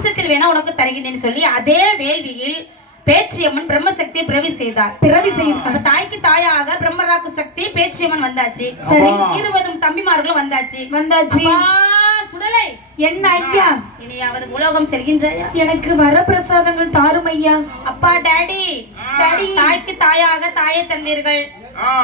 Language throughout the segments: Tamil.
நிமிஷத்தில் வேணா உனக்கு தருகிறேன்னு சொல்லி அதே வேள்வியில் பேச்சியம்மன் பிரம்மசக்தியை பிறவி செய்தார். பிறவி செய்தார். தாய்க்கு தாயாக பிரம்மராக்கு சக்தி பேச்சியம்மன் வந்தாச்சு. சரி. இருபதும் தம்பிமார்களும் வந்தாச்சு. வந்தாச்சு. சுடலை. என்ன ஐயா? இனியாவது உலோகம் செல்கின்றாயா? எனக்கு வரப்பிரசாதங்கள் தாரும் ஐயா. அப்பா டாடி. டாடி. தாய்க்கு தாயாக தாயை தந்தீர்கள்.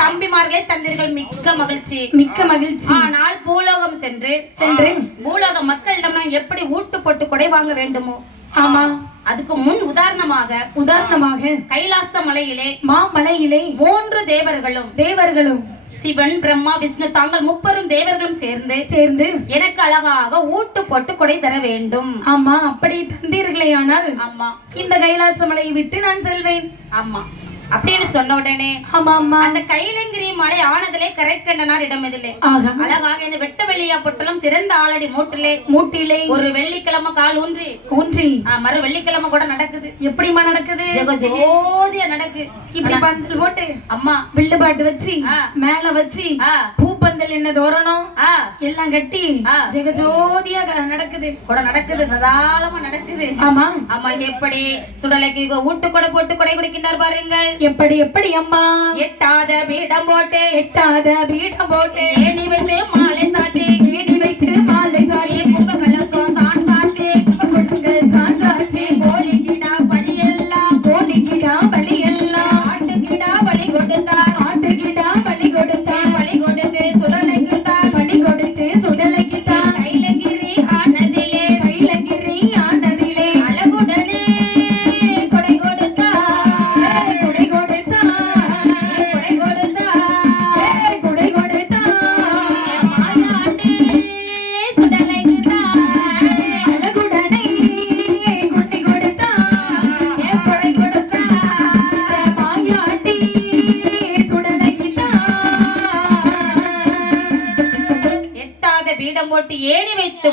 தம்பிமார்களை தந்தீர்கள் மிக்க மகிழ்ச்சி. மிக்க மகிழ்ச்சி. ஆனால் பூலோகம் சென்று சென்று. பூலோக மக்களிடம் எப்படி ஊட்டு போட்டு கொடை வாங்க வேண்டுமோ? ஆமா. அதுக்கு முன் உதாரணமாக உதாரணமாக கைலாச மலையிலே மாமலையிலே மூன்று தேவர்களும் தேவர்களும் சிவன் பிரம்மா விஷ்ணு தாங்கள் முப்பெரும் தேவர்களும் சேர்ந்து சேர்ந்து எனக்கு அழகாக ஊட்டு போட்டு கொடை தர வேண்டும். ஆமா அப்படி தந்தீர்களே ஆனால் ஆமா. இந்த கைலாச மலையை விட்டு நான் செல்வேன். ஆமா. அப்படின்னு சொன்ன உடனே ஆமா அந்த கைலங்கிரி மலை ஆனதிலே கரை கண்டனார் இடமிதிலே அழகாக இந்த வெட்ட வெள்ளியா பொட்டலும் சிறந்த ஆளடி மூட்டிலே மூட்டிலே. ஒரு வெள்ளிக்கிழமை கால் ஊன்றி. ஊன்றி. மறு வெள்ளிக்கிழமை கூட நடக்குது. எப்படிமா நடக்குது? ஜோதியா நடக்கு. இப்படி பந்தல் போட்டு அம்மா. வில்லு பாட்டு வச்சு. மேல வச்சு பூப்பந்தல் என்ன தோரணம்? எல்லாம் கட்டி. ஜெகஜோதியா நடக்குது. கூட நடக்குது தாராளமா நடக்குது. ஆமா. ஆமா எப்படி? சுடலைக்கு ஊட்டு கொடை போட்டு கொடை குடிக்கின்றார் பாருங்கள். எப்படி எப்படி அம்மா? எட்டாத பீடம் போட்டு எட்டாத பீடம் போட்டு மாலை சாட்டி பீடம் போட்டு ஏணி வைத்து